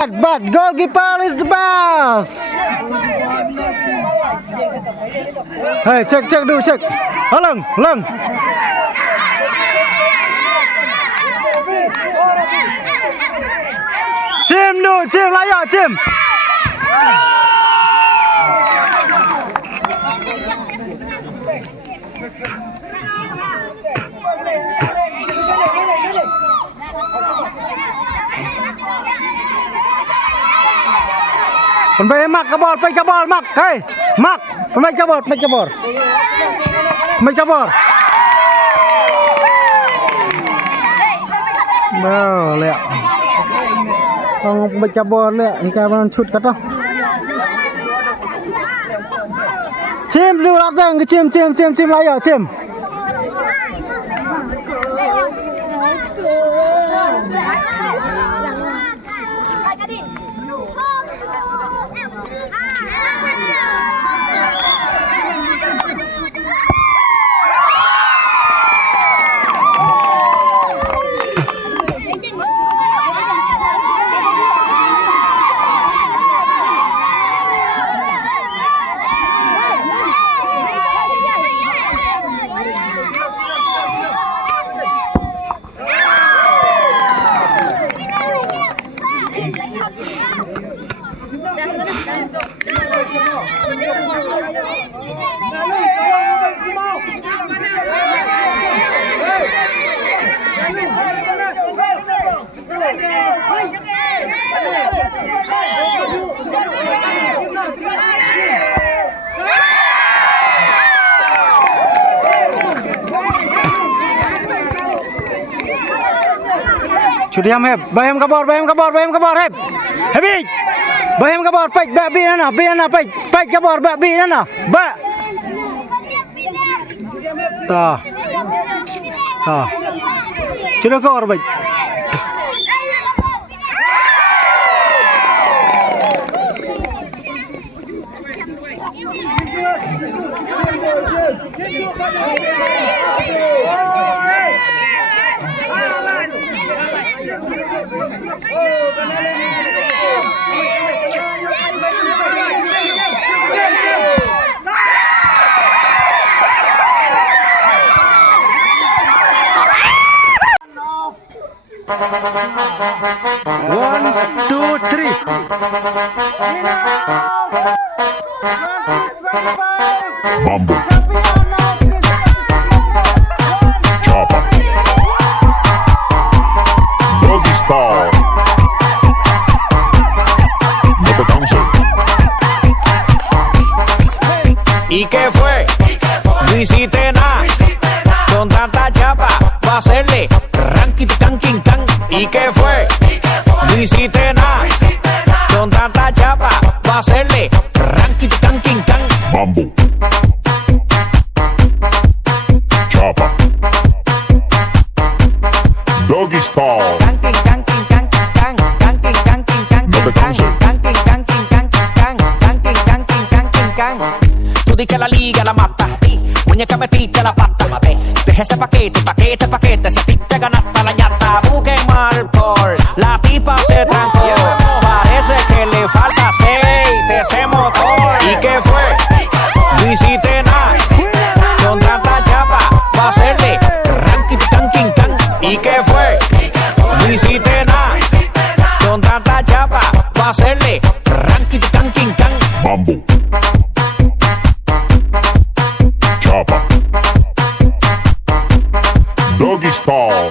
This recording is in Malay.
But goalkeeper is the best. Hey, check dulu, check. Lang. Chim layak chim. Pemain mak kabor, mak. Hey, mak. Pemain kabor. Nah, lihat. Tong pemain kabor lihat. Ikan mana shoot kata. Chim dulu latang ke chim layak chim. Sudah heb, bayam kabor heb. Habis. Bayam kabor, pek babi nana, pek kabor babi nana, ba. Ta. Sudah kabor baik. One, two, three. Mambo. Chopper. Doggy style. No te canses. ¿Y qué fue? No hiciste nada. Con tanta chapa, va a hacerle ranking can. ¿Y qué fue? No hiciste nada. Con tanta chapa, va a hacerle ranking can. Mambo. Chopper. Doggy style. No te canses. Tú di que la liga la mata. Muñeca metiste la pata. Deja ese paquete. Si a ti te ganaste la ñata. Busque alcohol. La tipa se trancó. Parece que le falta aceite ese motor. ¿Y qué fue? No hiciste nada. Con tanta chapa va a hacerle ranking can. ¿Y qué fue? No hiciste nada. Con tanta chapa va a hacerle ranking can. Mambo. Chopper. Doggy style.